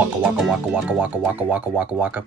Waka waka waka waka waka waka waka waka waka.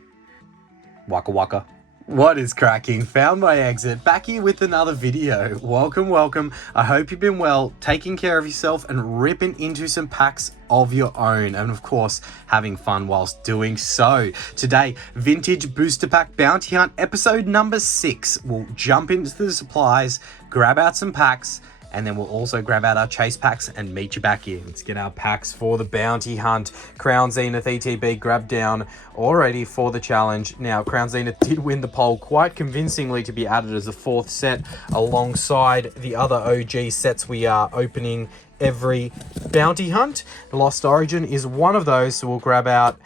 Waka waka. What is cracking? Found my exit. Back here with another video. Welcome, welcome. I hope you've been well, taking care of yourself and ripping into some packs of your own. And of course, having fun whilst doing so. Today, Vintage Booster Pack Bounty Hunt episode number 6. We'll jump into the supplies, grab out some packs, and then we'll also grab out our chase packs and meet you back here. Let's get our packs for the bounty hunt. Crown Zenith ETB grabbed down already for the challenge. Now, Crown Zenith did win the poll quite convincingly to be added as a 4th set alongside the other OG sets we are opening every bounty hunt. The Lost Origin is one of those, so we'll grab out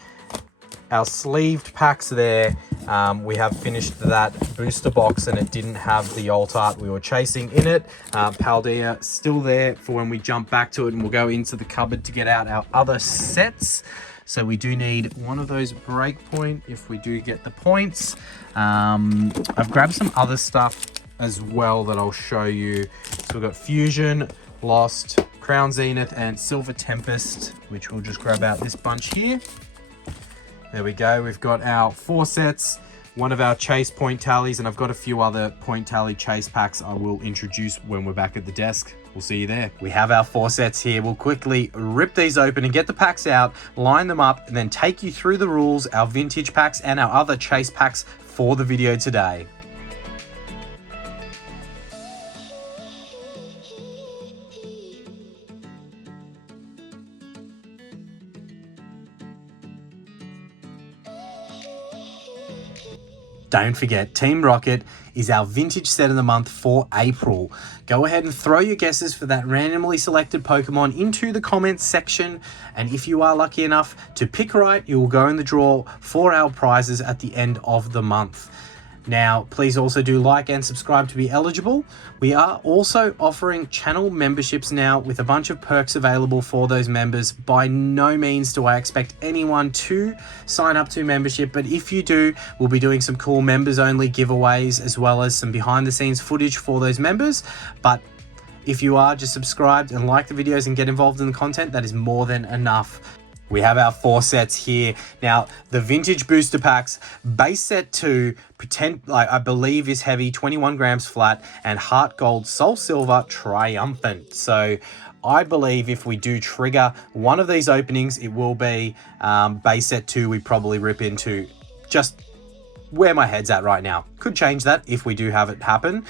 our sleeved packs there. We have finished that booster box and it didn't have the alt art we were chasing in it. Paldea still there for when we jump back to it, and we'll go into the cupboard to get out our other sets. So we do need one of those Breakpoint if we do get the points. I've grabbed some other stuff as well that I'll show you. So we've got Fusion, Lost, Crown Zenith, and Silver Tempest, which we'll just grab out this bunch here. There we go. We've got our 4 sets, one of our chase point tallies, and I've got a few other point tally chase packs I will introduce when we're back at the desk. We'll see you there. We have our 4 sets here. We'll quickly rip these open and get the packs out, line them up, and then take you through the rules, our vintage packs, and our other chase packs for the video today. Don't forget, Team Rocket is our vintage set of the month for April. Go ahead and throw your guesses for that randomly selected Pokemon into the comments section. And if you are lucky enough to pick right, you will go in the draw for our prizes at the end of the month. Now, please also do like and subscribe to be eligible. We are also offering channel memberships now with a bunch of perks available for those members. By no means do I expect anyone to sign up to membership, but if you do, we'll be doing some cool members only giveaways as well as some behind the scenes footage for those members. But if you are just subscribed and like the videos and get involved in the content, that is more than enough. We have our 4 sets here. Now, the vintage booster packs, base set 2, I believe is heavy, 21 grams flat, and Heart Gold Soul Silver Triumphant. So I believe if we do trigger one of these openings, it will be base set 2 we probably rip into. Just where my head's at right now. Could change that if we do have it happen.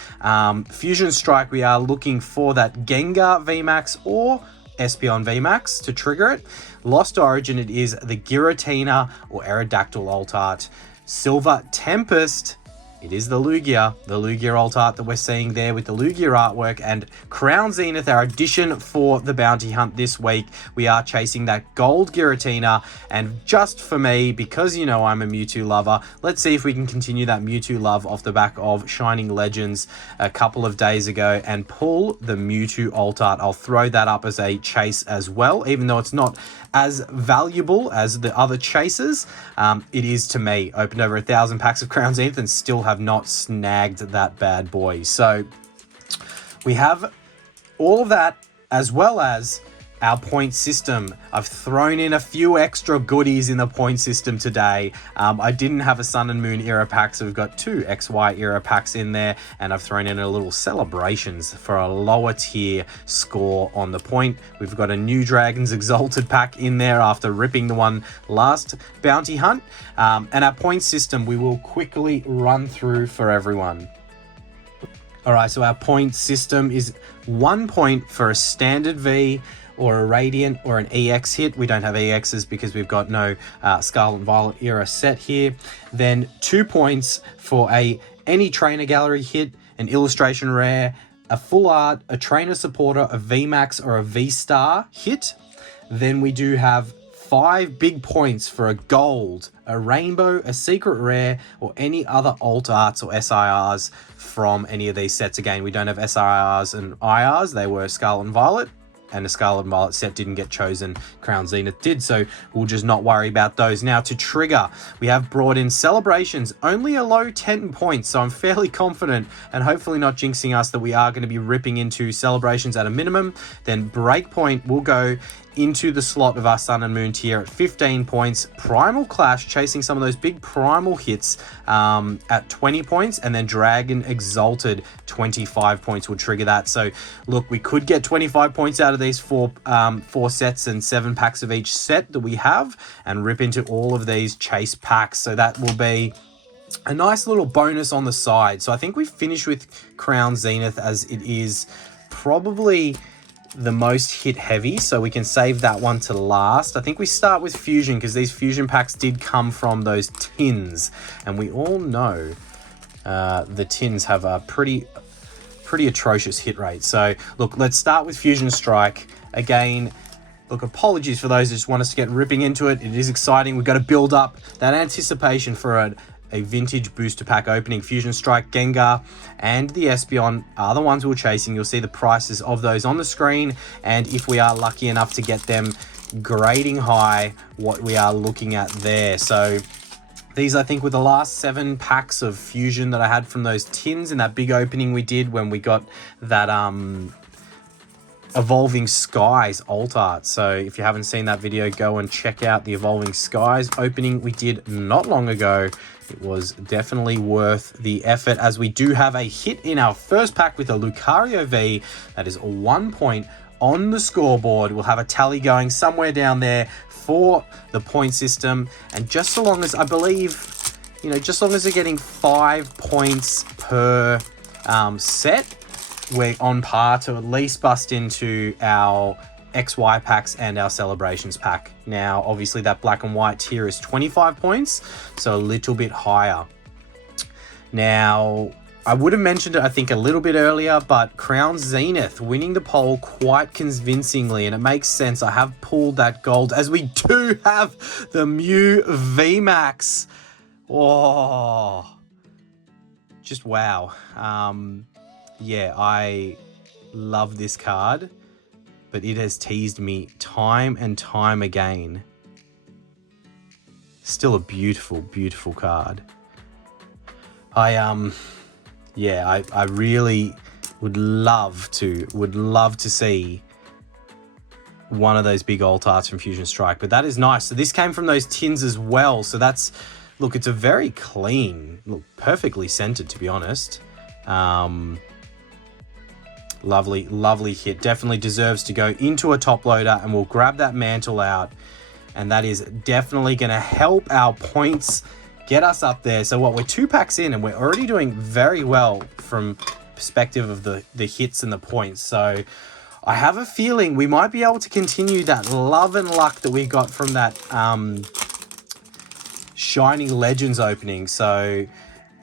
Fusion Strike, we are looking for that Gengar VMAX or Espeon VMAX to trigger it. Lost Origin, it is the Giratina or Aerodactyl alt art. Silver Tempest, it is the Lugia alt art that we're seeing there with the Lugia artwork. And Crown Zenith, our addition for the bounty hunt this week. We are chasing that gold Giratina, and just for me, because you know I'm a Mewtwo lover, let's see if we can continue that Mewtwo love off the back of Shining Legends a couple of days ago and pull the Mewtwo alt art. I'll throw that up as a chase as well, even though it's not as valuable as the other chases. It is to me. Opened over 1,000 packs of Crown Zenith and still have not snagged that bad boy. So we have all of that as well as our point system. I've thrown in a few extra goodies in the point system today. I didn't have a Sun and Moon era pack, so we've got 2 XY era packs in there, and I've thrown in a little celebrations for a lower tier score on the point. We've got a New Dragons Exhalted pack in there after ripping the one last bounty hunt. And our point system we will quickly run through for everyone. All right, so our point system is 1 point for a standard V or a Radiant or an EX hit. We don't have EXs because we've got no Scarlet and Violet era set here. Then 2 points for any Trainer Gallery hit, an Illustration Rare, a Full Art, a Trainer Supporter, a VMAX or a V-Star hit. Then we do have 5 big points for a Gold, a Rainbow, a Secret Rare, or any other alt arts or SIRs from any of these sets. Again, we don't have SIRs and IRs. They were Scarlet and Violet, and the Scarlet and Violet set didn't get chosen. Crown Zenith did, so we'll just not worry about those. Now, to trigger, we have brought in Celebrations, only a low 10 points, so I'm fairly confident and hopefully not jinxing us that we are going to be ripping into Celebrations at a minimum. Then Breakpoint will go into the slot of our Sun and Moon tier at 15 points. Primal Clash chasing some of those big primal hits at 20 points, and then Dragon Exhalted 25 points will trigger that. So look, we could get 25 points out of these four sets and 7 packs of each set that we have, and rip into all of these chase packs. So that will be a nice little bonus on the side. So I think we finish with Crown Zenith, as it is probably the most hit heavy, so we can save that one to last. I think we start with Fusion, because these Fusion packs did come from those tins, and we all know the tins have a pretty atrocious hit rate. So look, let's start with Fusion Strike. Again, look, apologies for those who just want us to get ripping into it. It is exciting. We've got to build up that anticipation for a vintage booster pack opening. Fusion Strike, Gengar, and the Espeon are the ones we're chasing. You'll see the prices of those on the screen, and if we are lucky enough to get them grading high, what we are looking at there. So these, I think, were the last 7 packs of Fusion that I had from those tins in that big opening we did when we got that Evolving Skies alt art. So if you haven't seen that video, go and check out the Evolving Skies opening we did not long ago. It was definitely worth the effort, as we do have a hit in our first pack with a Lucario V. That is 1 point on the scoreboard. We'll have a tally going somewhere down there for the point system, and just so long as, I believe, you know, just so long as they're getting 5 points per set, we're on par to at least bust into our XY packs and our Celebrations pack. Now, obviously, that black and white tier is 25 points, so a little bit higher. Now, I would have mentioned it, I think, a little bit earlier, but Crown Zenith winning the poll quite convincingly, and it makes sense. I have pulled that gold, as we do have the Mew VMAX. Oh, just wow. Yeah, I love this card, but it has teased me time and time again. Still a beautiful, beautiful card. I really would love to see one of those big alt arts from Fusion Strike, but that is nice. So this came from those tins as well. So that's, look, it's a very clean, look, perfectly centered, to be honest. Lovely, lovely hit. Definitely deserves to go into a top loader, and we'll grab that mantle out, and that is definitely going to help our points get us up there. So what, we're 2 packs in, and we're already doing very well from perspective of the hits and the points. So I have a feeling we might be able to continue that love and luck that we got from that Shiny Legends opening. So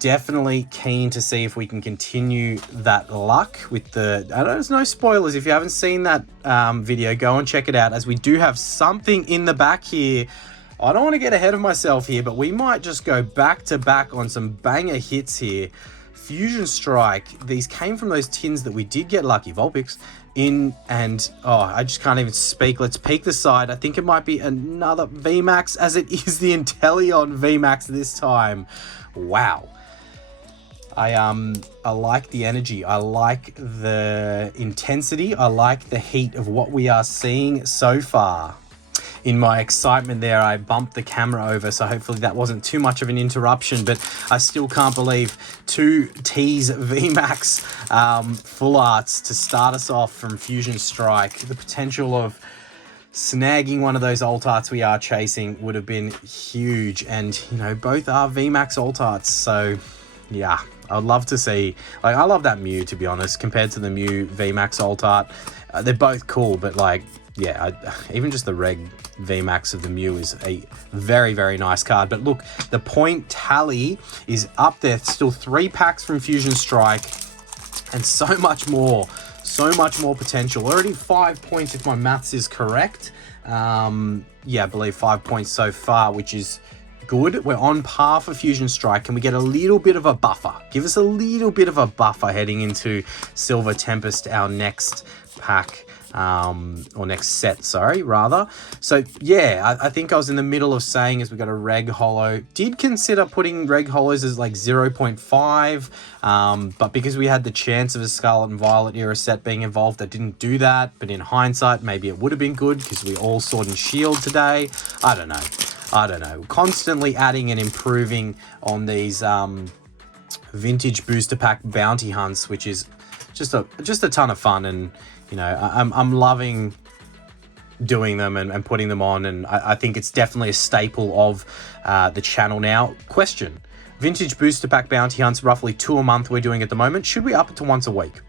definitely keen to see if we can continue that luck with the, I know there's no spoilers. If you haven't seen that video, go and check it out, as we do have something in the back here. I don't want to get ahead of myself here, but we might just go back to back on some banger hits here. Fusion Strike, these came from those tins that we did get lucky, Vulpix, in, and oh, I just can't even speak. Let's peek the side. I think it might be another VMAX, as it is the Inteleon VMAX this time. Wow. I like the energy. I like the intensity. I like the heat of what we are seeing so far. In my excitement there, I bumped the camera over, so hopefully that wasn't too much of an interruption, but I still can't believe 2 T's VMAX full arts to start us off from Fusion Strike. The potential of snagging one of those alt arts we are chasing would have been huge, and, you know, both are VMAX alt arts, so yeah, I'd love to see, like, I love that Mew, to be honest, compared to the Mew VMAX alt art. They're both cool, but, like, yeah, even just the reg VMAX of the Mew is a very, very nice card. But look, the point tally is up there. Still 3 packs from Fusion Strike, and so much more potential. Already 5 points if my maths is correct. Yeah, I believe 5 points so far, which is good. We're on par for Fusion Strike. Can we get a little bit of a buffer? Give us a little bit of a buffer heading into Silver Tempest, our next pack. or next set, sorry, rather. So yeah, I think I was in the middle of saying as we got a reg holo. Did consider putting reg holos as like 0.5, but because we had the chance of a Scarlet and Violet era set being involved, I didn't do that. But in hindsight, maybe it would have been good because we all Sword and Shield today. I don't know. Constantly adding and improving on these vintage booster pack bounty hunts, which is just a ton of fun. And you know, I'm loving doing them and putting them on, and I think it's definitely a staple of the channel now. Question: vintage booster pack bounty hunts, roughly 2 a month we're doing at the moment. Should we up it to once a week?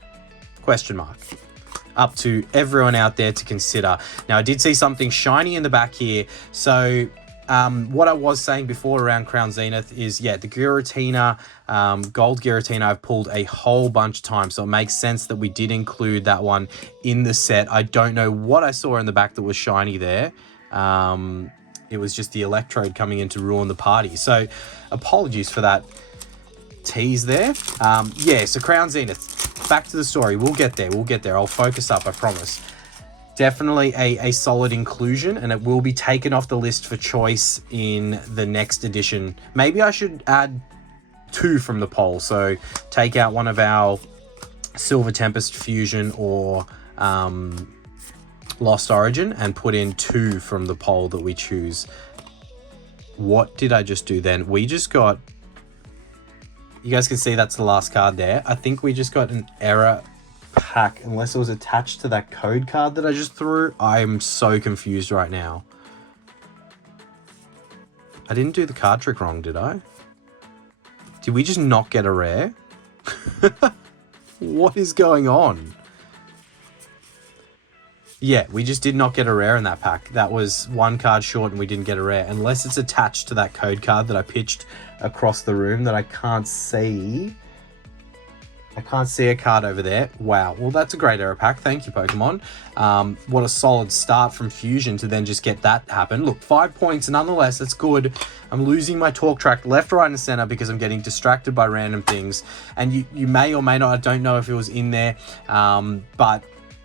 Question mark. Up to everyone out there to consider. Now, I did see something shiny in the back here. So what I was saying before around Crown Zenith is, yeah, the Giratina, gold Giratina, I've pulled a whole bunch of times. So it makes sense that we did include that one in the set. I don't know what I saw in the back that was shiny there. It was just the Electrode coming in to ruin the party. So apologies for that tease there. Yeah, so Crown Zenith. Back to the story. We'll get there. I'll focus up, I promise. Definitely a solid inclusion, and it will be taken off the list for choice in the next edition. Maybe I should add 2 from the poll. So take out one of our Silver Tempest Fusion or Lost Origin and put in 2 from the poll that we choose. What did I just do then? We just got... You guys can see that's the last card there. I think we just got an error pack, unless it was attached to that code card that I just threw. I'm so confused right now. I didn't do the card trick wrong, did I? Did we just not get a rare? What is going on? Yeah, we just did not get a rare in that pack. That was 1 card short and we didn't get a rare. Unless it's attached to that code card that I pitched across the room that I can't see. I can't see a card over there. Wow. Well, that's a great error pack. Thank you, Pokemon. What a solid start from Fusion to then just get that happen. Look, 5 points nonetheless. That's good. I'm losing my talk track left, right, and center because I'm getting distracted by random things. And you may or may not, I don't know if it was in there, but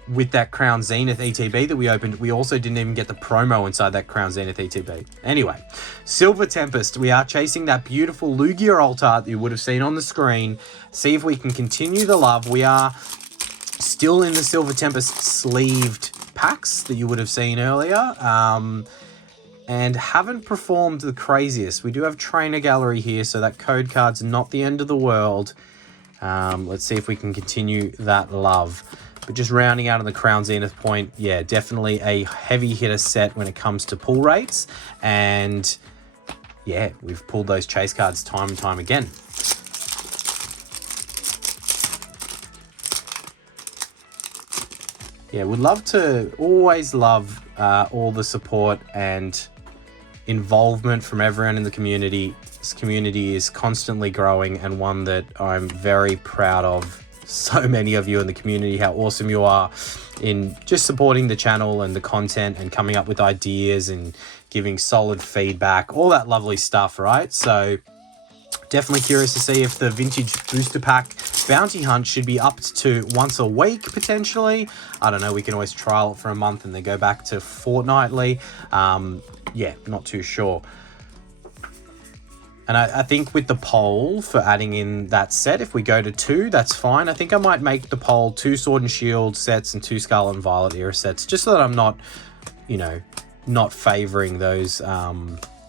with that Crown Zenith ETB that we opened, we also didn't even get the promo inside that Crown Zenith ETB. Anyway, Silver Tempest. We are chasing that beautiful Lugia alt art that you would have seen on the screen. See if we can continue the love. We are still in the Silver Tempest sleeved packs that you would have seen earlier. And haven't performed the craziest. We do have Trainer Gallery here, so that code card's not the end of the world. Let's see if we can continue that love. But just rounding out on the Crown Zenith point, yeah, definitely a heavy hitter set when it comes to pull rates. And yeah, we've pulled those chase cards time and time again. Yeah, would love to, always love all the support and involvement from everyone in the community. This community is constantly growing and one that I'm very proud of. So many of you in the community, how awesome you are in just supporting the channel and the content and coming up with ideas and giving solid feedback, all that lovely stuff, right? So definitely curious to see if the vintage booster pack bounty hunt should be upped to once a week potentially. I don't know, we can always trial it for a month and then go back to fortnightly. Yeah, not too sure. And I think with the poll for adding in that set, if we go to 2, that's fine. I think I might make the poll 2 Sword and Shield sets and 2 Scarlet and Violet era sets, just so that I'm not, you know, not favoring those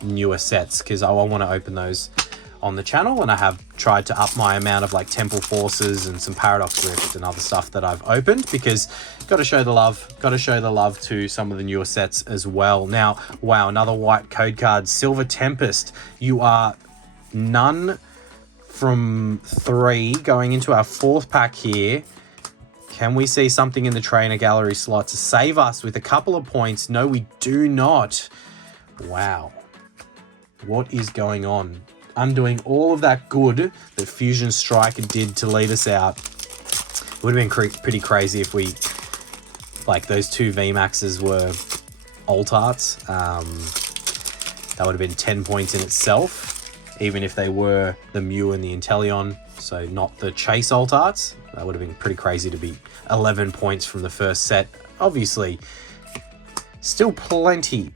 newer sets, because I want to open those on the channel, and I have tried to up my amount of like Temple Forces and some Paradox Rift and other stuff that I've opened, because got to show the love to some of the newer sets as well. Now, wow, another white code card, Silver Tempest. You are none from 3 going into our 4th pack here. Can we see something in the trainer gallery slot to save us with a couple of points? No, we do not. Wow. What is going on? Undoing all of that good that Fusion Striker did to lead us out. It would have been pretty crazy if we, like, those 2 VMAXs were alt arts. That would have been 10 points in itself, even if they were the Mew and the Inteleon, so not the Chase alt arts. That would have been pretty crazy to be 11 points from the first set obviously still plenty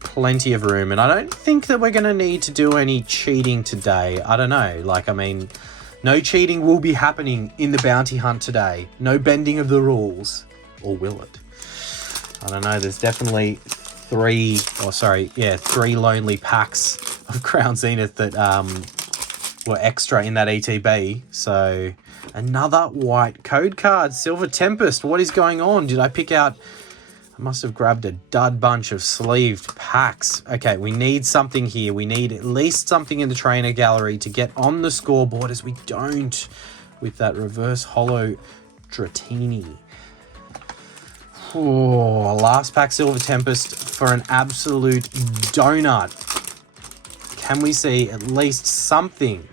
of room, and I don't think that we're going to need to do any cheating today. I don't know, like, I mean, no cheating will be happening in the bounty hunt today. No bending of the rules, or will it? I don't know, there's definitely three lonely packs of Crown Zenith that were extra in that ETB. So another white code card, Silver Tempest. What is going on? Did I pick out... I must have grabbed a dud bunch of sleeved packs. Okay, we need something here. We need at least something in the trainer gallery to get on the scoreboard, as we don't with that reverse holo Dratini. Oh, last pack Silver Tempest for an absolute donut. Can we see at least something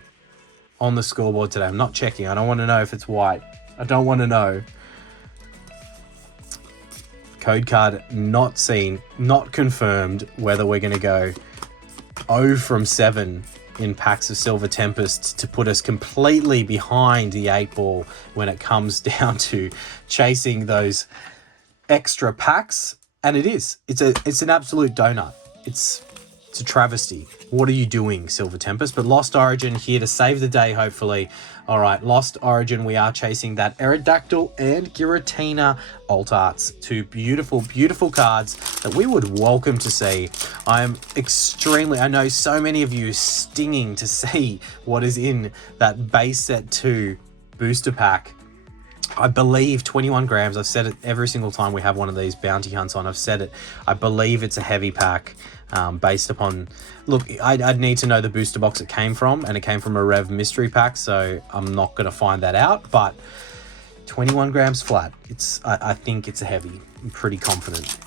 on the scoreboard today? I'm not checking. I don't want to know if it's white. I don't want to know. Code card not seen, not confirmed whether we're going to go 0 from 7 in packs of Silver Tempest to put us completely behind the 8 ball when it comes down to chasing those extra packs. And it's an absolute donut. It's a travesty. What are you doing, Silver Tempest? But Lost Origin here to save the day, hopefully. All right, Lost Origin, we are chasing that Aerodactyl and Giratina Alt Arts. Two beautiful cards that we would welcome to see. I know so many of you are stinging to see what is in that base set 2 booster pack. I believe 21 grams. I've said it every single time we have one of these bounty hunts on. I've said it. I believe it's a heavy pack based upon... Look, I'd need to know the booster box it came from, and it came from a Rev mystery pack, so I'm not going to find that out, but 21 grams flat. I think it's a heavy. I'm pretty confident.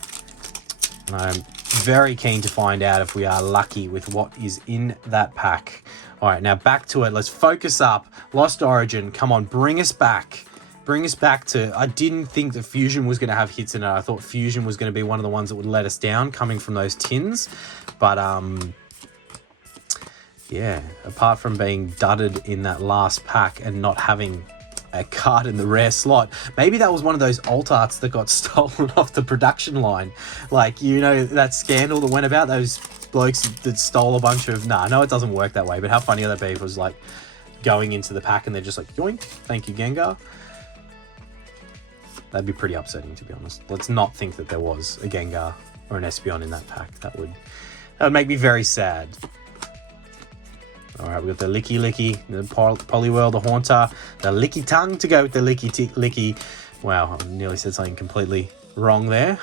And I'm very keen to find out if we are lucky with what is in that pack. All right, now back to it. Let's focus up. Lost Origin, come on, bring us back. Bring us back to... I didn't think that Fusion was going to have hits in it. I thought Fusion was going to be one of the ones that would let us down coming from those tins. But, yeah, apart from being dudded in that last pack and not having a card in the rare slot, maybe that was one of those alt arts that got stolen off the production line. Like, you know, that scandal that went about, those blokes that stole a bunch of... Nah, I know it doesn't work that way, but how funny would that be if it was, like, going into the pack and they're just like, yoink, thank you, Gengar. That'd be pretty upsetting, to be honest. Let's not think that there was a Gengar or an Espeon in that pack. That would make me very sad. All right, we got the Licky, the Poliwhirl, the Haunter, the Licky Tongue to go with the Licky. Wow, I nearly said something completely wrong there.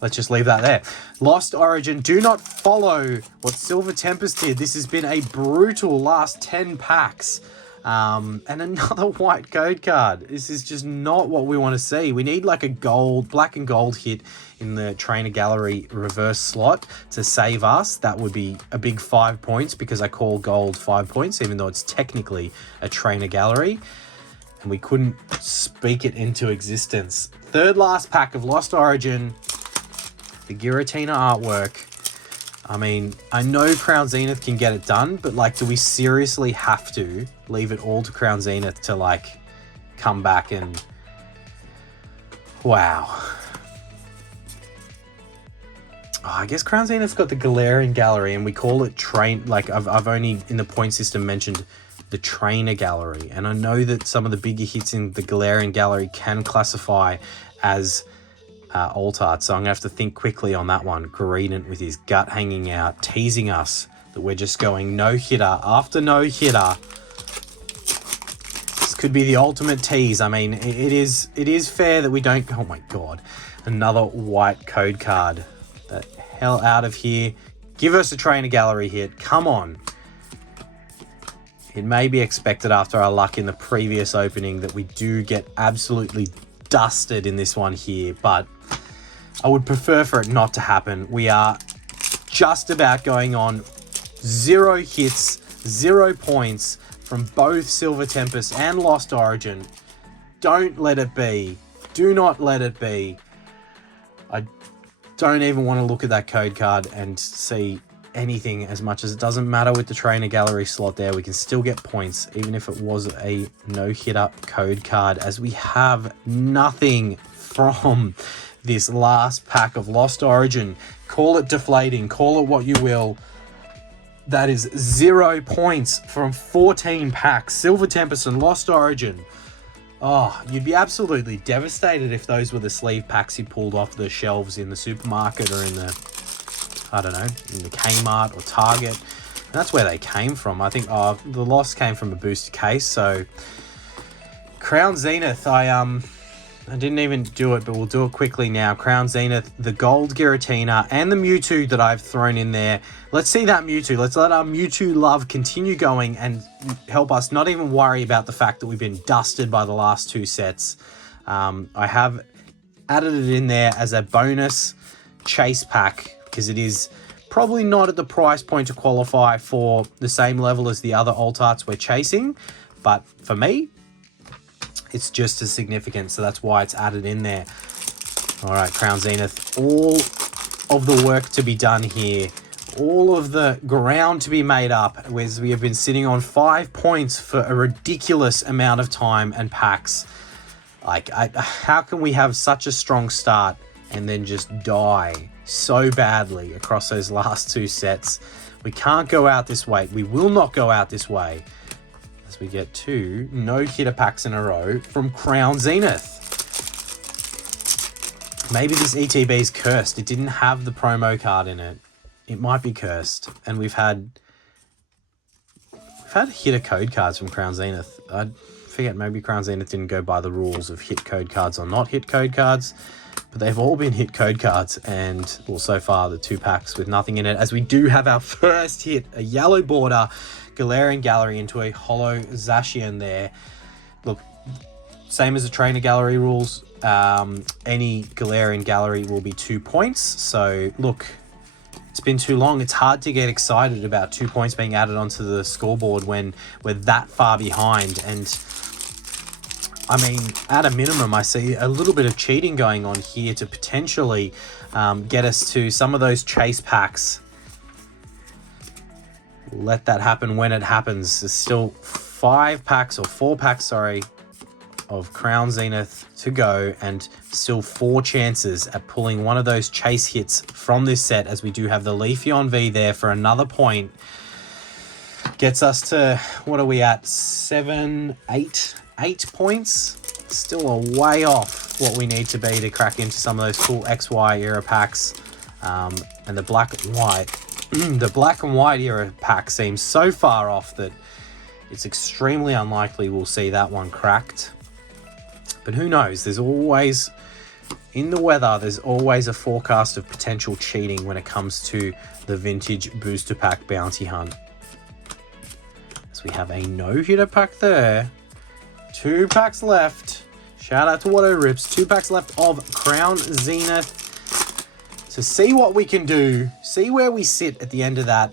Let's just leave that there. Lost Origin, do not follow what Silver Tempest did. This has been a brutal last 10 packs. And another white code card. This is just not what we want to see. We need like a black and gold hit in the trainer gallery reverse slot to save us. That would be a big 5 points, because I call gold 5 points, even though it's technically a trainer gallery. And we couldn't speak it into existence. Third last pack of Lost Origin. The Giratina artwork. I mean, I know Crown Zenith can get it done, but, like, do we seriously have to leave it all to Crown Zenith to, like, come back and... Wow. Oh, I guess Crown Zenith's got the Galarian Gallery, and we call it I've only, in the point system, mentioned the Trainer Gallery. And I know that some of the bigger hits in the Galarian Gallery can classify as... alt art, so I'm gonna have to think quickly on that one. Greedent with his gut hanging out, teasing us that we're just going no hitter after no hitter. This could be the ultimate tease. I mean, it is fair that we don't... Oh my god, another white code card. The hell out of here. Give us a trainer gallery hit, come on. It may be expected after our luck in the previous opening that we do get absolutely dusted in this one here, but I would prefer for it not to happen. We are just about going on 0 hits, 0 points from both Silver Tempest and Lost Origin. Don't let it be. Do not let it be. I don't even want to look at that code card and see anything, as much as it doesn't matter with the trainer gallery slot there. We can still get points, even if it was a no-hitter code card, as we have nothing from this last pack of Lost Origin. Call it deflating, call it what you will. That is 0 points from 14 packs. Silver Tempest and Lost Origin. Oh, you'd be absolutely devastated if those were the sleeve packs you pulled off the shelves in the supermarket or in the, I don't know, in the Kmart or Target. And that's where they came from. I think the loss came from a booster case. So Crown Zenith, I didn't even do it, but we'll do it quickly now. Crown Zenith, the Gold Giratina, and the Mewtwo that I've thrown in there. Let's see that Mewtwo. Let's let our Mewtwo love continue going and help us not even worry about the fact that we've been dusted by the last 2 sets. I have added it in there as a bonus chase pack because it is probably not at the price point to qualify for the same level as the other alt arts we're chasing. But for me, it's just as significant, so that's why it's added in there. All right, Crown Zenith, all of the work to be done here, all of the ground to be made up, as we have been sitting on 5 points for a ridiculous amount of time and packs. Like, how can we have such a strong start and then just die so badly across those last 2 sets? We can't go out this way. We will not go out this way. We get 2 no-hitter packs in a row from Crown Zenith. Maybe this ETB is cursed. It didn't have the promo card in it. It might be cursed. And we've had hitter code cards from Crown Zenith. I forget, maybe Crown Zenith didn't go by the rules of hit code cards or not hit code cards. But they've all been hit code cards, and well, so far the 2 packs with nothing in it, as we do have our first hit, a yellow border Galarian Gallery into a holo Zacian there. Look, same as the trainer gallery rules, any Galarian Gallery will be 2 points. So look, it's been too long. It's hard to get excited about 2 points being added onto the scoreboard when we're that far behind. And I mean, at a minimum, I see a little bit of cheating going on here to potentially get us to some of those chase packs. Let that happen when it happens. There's still 4 packs, sorry, of Crown Zenith to go, and still 4 chances at pulling one of those chase hits from this set, as we do have the Leafeon V there for another point. Gets us to, what are we at? 8 points. Still a way off what we need to be to crack into some of those cool XY era packs. And the black and white. The black and white era pack seems so far off that it's extremely unlikely we'll see that one cracked. But who knows? There's always, in the weather, there's always a forecast of potential cheating when it comes to the vintage booster pack bounty hunt. As we have a no-hitter pack there. 2 packs left. Shout out to Watto Rips. 2 packs left of Crown Zenith. So see what we can do. See where we sit at the end of that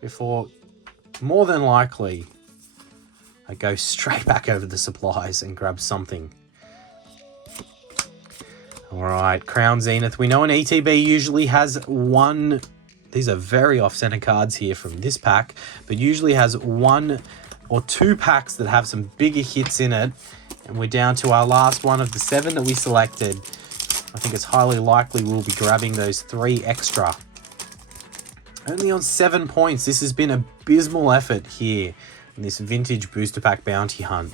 before, more than likely, I go straight back over the supplies and grab something. All right, Crown Zenith. We know an ETB usually has 1... These are very off-center cards here from this pack, but usually has 1 or 2 packs that have some bigger hits in it. And we're down to our last one of the 7 that we selected. I think it's highly likely we'll be grabbing those 3 extra. Only on 7 points. This has been an abysmal effort here in this vintage booster pack bounty hunt.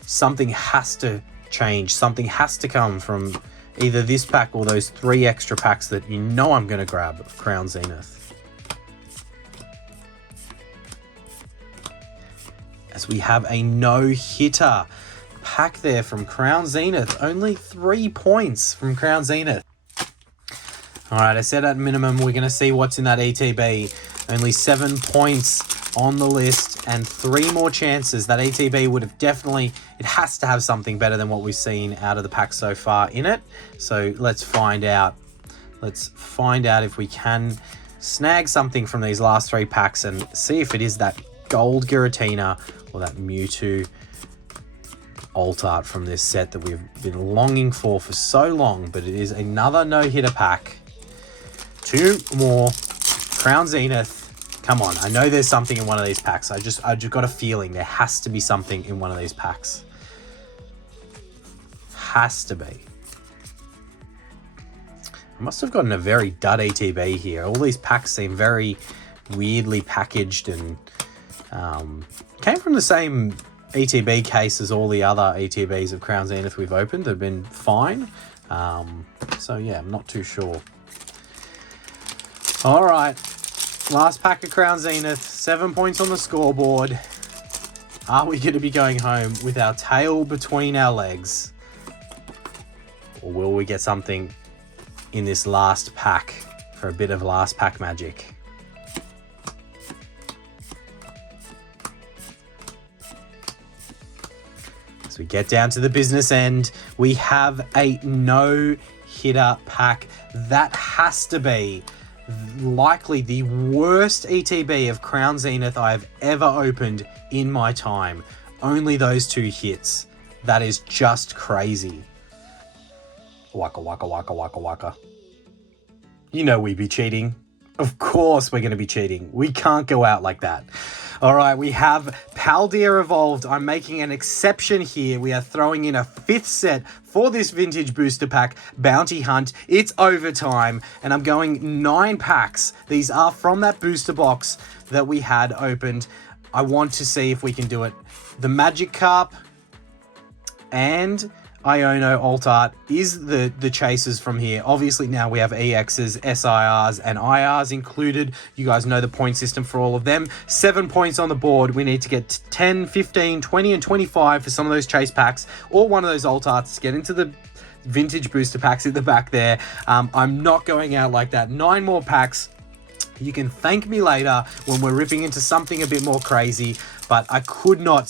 Something has to change. Something has to come from either this pack or those 3 extra packs that you know I'm going to grab of Crown Zenith. As we have a no-hitter pack there from Crown Zenith. Only 3 points from Crown Zenith. All right, I said at minimum we're going to see what's in that ETB. Only 7 points on the list and 3 more chances. That ETB would have definitely, it has to have something better than what we've seen out of the pack so far in it. So let's find out. Let's find out if we can snag something from these last 3 packs and see if it is that Gold Giratina or that Mewtwo alt art from this set that we've been longing for so long. But it is another no-hitter pack. 2 more. Crown Zenith. Come on, I know there's something in one of these packs. I just got a feeling there has to be something in one of these packs. Has to be. I must have gotten a very dud ETB here. All these packs seem very weirdly packaged and came from the same ETB case as all the other ETBs of Crown Zenith we've opened. They've been fine. So yeah, I'm not too sure. All right, last pack of Crown Zenith, 7 points on the scoreboard. Are we going to be going home with our tail between our legs? Or will we get something in this last pack for a bit of last pack magic? As we get down to the business end, we have a no-hitter pack. That has to be likely the worst ETB of Crown Zenith I have ever opened in my time. Only those 2 hits. That is just crazy. Waka waka waka waka waka. You know we'd be cheating. Of course we're going to be cheating. We can't go out like that. All right, we have Paldea Evolved. I'm making an exception here. We are throwing in a 5th set for this vintage booster pack, Bounty Hunt. It's overtime, and I'm going 9 packs. These are from that booster box that we had opened. I want to see if we can do it. The Magikarp and Iono Alt Art is the chasers from here. Obviously now we have EXs, SIRs and IRs included. You guys know the point system for all of them. 7 points on the board. We need to get 10, 15, 20 and 25 for some of those chase packs or one of those Alt Arts to get into the vintage booster packs at the back there. I'm not going out like that. 9 more packs. You can thank me later when we're ripping into something a bit more crazy, but I could not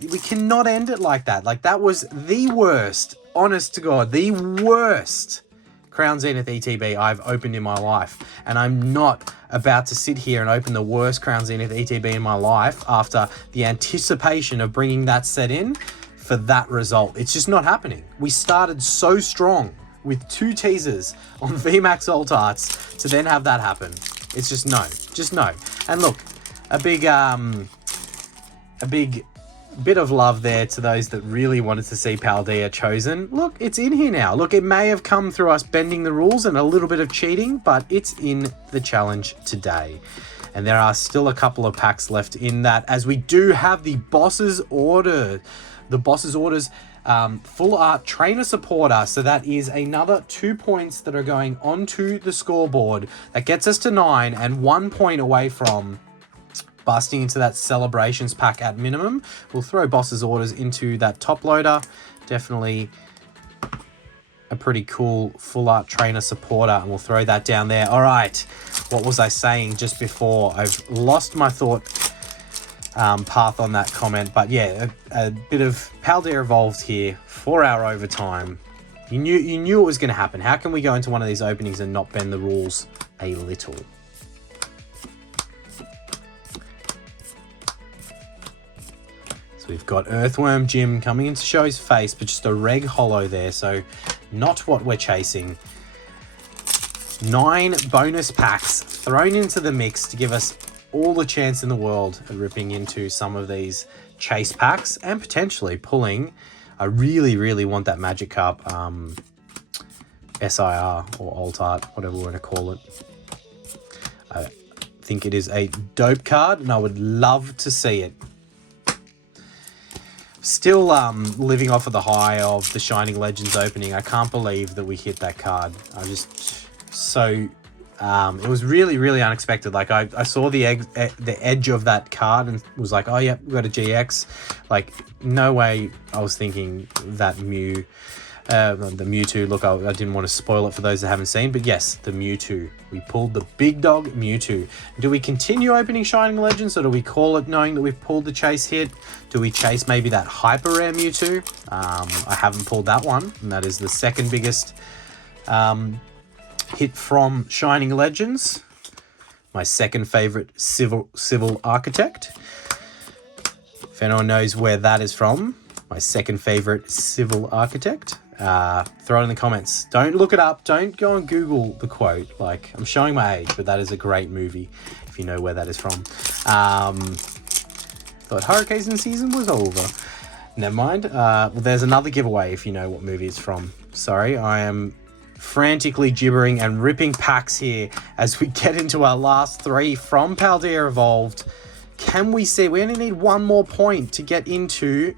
we cannot end it like that. Like, that was the worst, honest to God, the worst Crown Zenith ETB I've opened in my life. And I'm not about to sit here and open the worst Crown Zenith ETB in my life after the anticipation of bringing that set in for that result. It's just not happening. We started so strong with 2 teasers on VMAX Alt Arts to then have that happen. It's just no. And look, a big bit of love there to those that really wanted to see Paldea chosen. Look, it's in here now. Look, it may have come through us bending the rules and a little bit of cheating, but it's in the challenge today. And there are still a couple of packs left in that, as we do have the Boss's Order. The Boss's Orders full art trainer supporter. So that is another 2 points that are going onto the scoreboard. That gets us to 9 and 1 point away from busting into that celebrations pack at minimum. We'll throw Boss's Orders into that top loader. Definitely a pretty cool full art trainer supporter, and we'll throw that down there. All right, what was I saying just before? I've lost my thought path on that comment, but yeah, a bit of Paldea Evolved here for our overtime. You knew it was going to happen. How can we go into one of these openings and not bend the rules a little? We've got Earthworm Jim coming in to show his face, but just a reg holo there, so not what we're chasing. 9 bonus packs thrown into the mix to give us all the chance in the world of ripping into some of these chase packs and potentially pulling. I really, really want that Magikarp SIR or Alt Art, whatever we're going to call it. I think it is a dope card, and I would love to see it. Still living off of the high of the Shining Legends opening. I can't believe that we hit that card. I just so it was really, really unexpected. Like, I saw the edge of that card and was like, oh yeah, we got a GX. Like, no way I was thinking that the Mewtwo. Look, I didn't want to spoil it for those that haven't seen, but yes, the Mewtwo. We pulled the big dog Mewtwo. Do we continue opening Shining Legends, or do we call it knowing that we've pulled the chase hit? Do we chase maybe that hyper rare Mewtwo? I haven't pulled that one, and that is the second biggest hit from Shining Legends. My second favorite Civil Architect. If anyone knows where that is from, my second favorite Civil Architect. Throw it in the comments. Don't look it up. Don't go and Google the quote. Like, I'm showing my age, but that is a great movie if you know where that is from. Thought hurricane season was over. Never mind. Well, there's another giveaway if you know what movie it's from. Sorry, I am frantically gibbering and ripping packs here as we get into our last 3 from Paldea Evolved. Can we see? We only need 1 more point to get into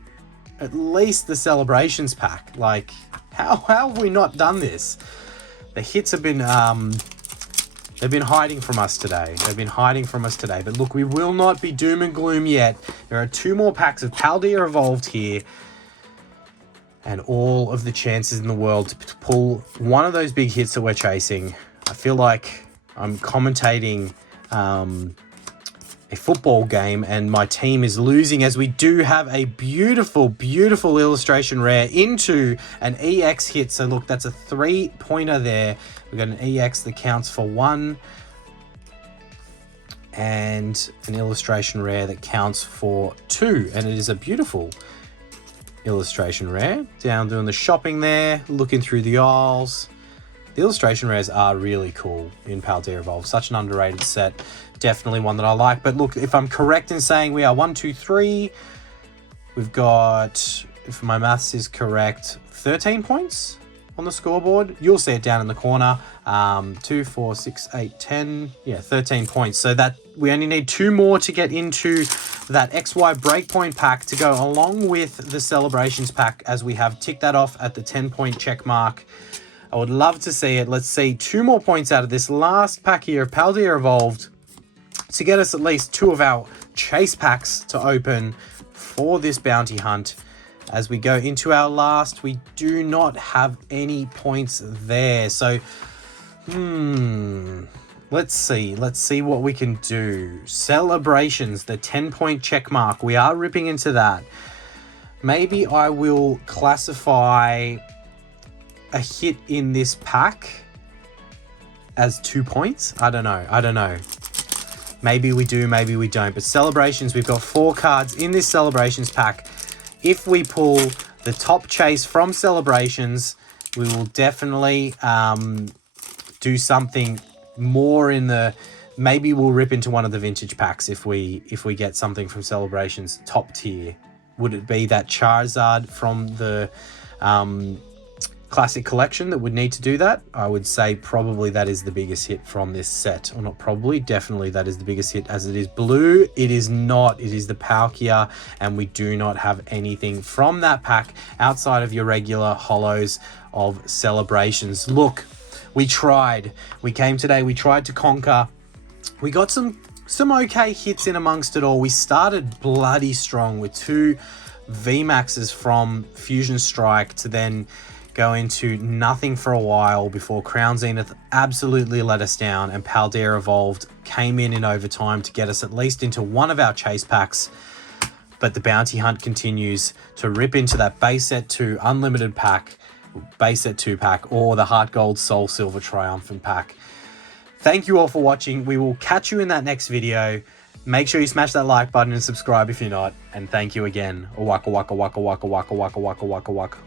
at least the Celebrations pack. Like, how have we not done this? The hits have been, they've been hiding from us today. But look, we will not be doom and gloom yet. There are 2 more packs of Paldea Evolved here. And all of the chances in the world to pull one of those big hits that we're chasing. I feel like I'm commentating a football game and my team is losing, as we do have a beautiful, beautiful illustration rare into an EX hit. So look, that's a 3-pointer there. We've got an EX that counts for 1 and an illustration rare that counts for 2. And it is a beautiful illustration rare. Down doing the shopping there, looking through the aisles. The illustration rares are really cool in Paldea Evolved. Such an underrated set. Definitely one that I like. But look, if I'm correct in saying we are 1, 2, 3, we've got, if my maths is correct, 13 points on the scoreboard. You'll see it down in the corner. 2, 4, 6, 8, 10. Yeah, 13 points. So that we only need 2 more to get into that XY Breakpoint pack to go along with the Celebrations pack, as we have ticked that off at the 10-point check mark. I would love to see it. Let's see 2 more points out of this last pack here of Paldea Evolved to get us at least 2 of our chase packs to open for this bounty hunt. As we go into our last, we do not have any points there. So, let's see what we can do. Celebrations, the 10-point check mark. We are ripping into that. Maybe I will classify a hit in this pack as 2 points. I don't know. Maybe we do, maybe we don't. But Celebrations, we've got 4 cards in this Celebrations pack. If we pull the top chase from Celebrations, we will definitely do something more in the... Maybe we'll rip into one of the vintage packs if we get something from Celebrations top tier. Would it be that Charizard from the Classic Collection that would need to do that? I would say probably that is the biggest hit from this set. Or not probably, definitely that is the biggest hit, as it is blue. It is not. It is the Palkia, and we do not have anything from that pack outside of your regular holos of Celebrations. Look, we tried. We came today, we tried to conquer. We got some okay hits in amongst it all. We started bloody strong with 2 VMAXs from Fusion Strike to then go into nothing for a while before Crown Zenith absolutely let us down, and Paldea Evolved came in overtime to get us at least into one of our chase packs. But the bounty hunt continues to rip into that base set 2 unlimited pack, base set 2 pack, or the Heart Gold Soul Silver Triumphant pack. Thank you all for watching. We will catch you in that next video. Make sure you smash that like button and subscribe if you're not. And thank you again. Waka waka waka waka waka waka waka waka waka.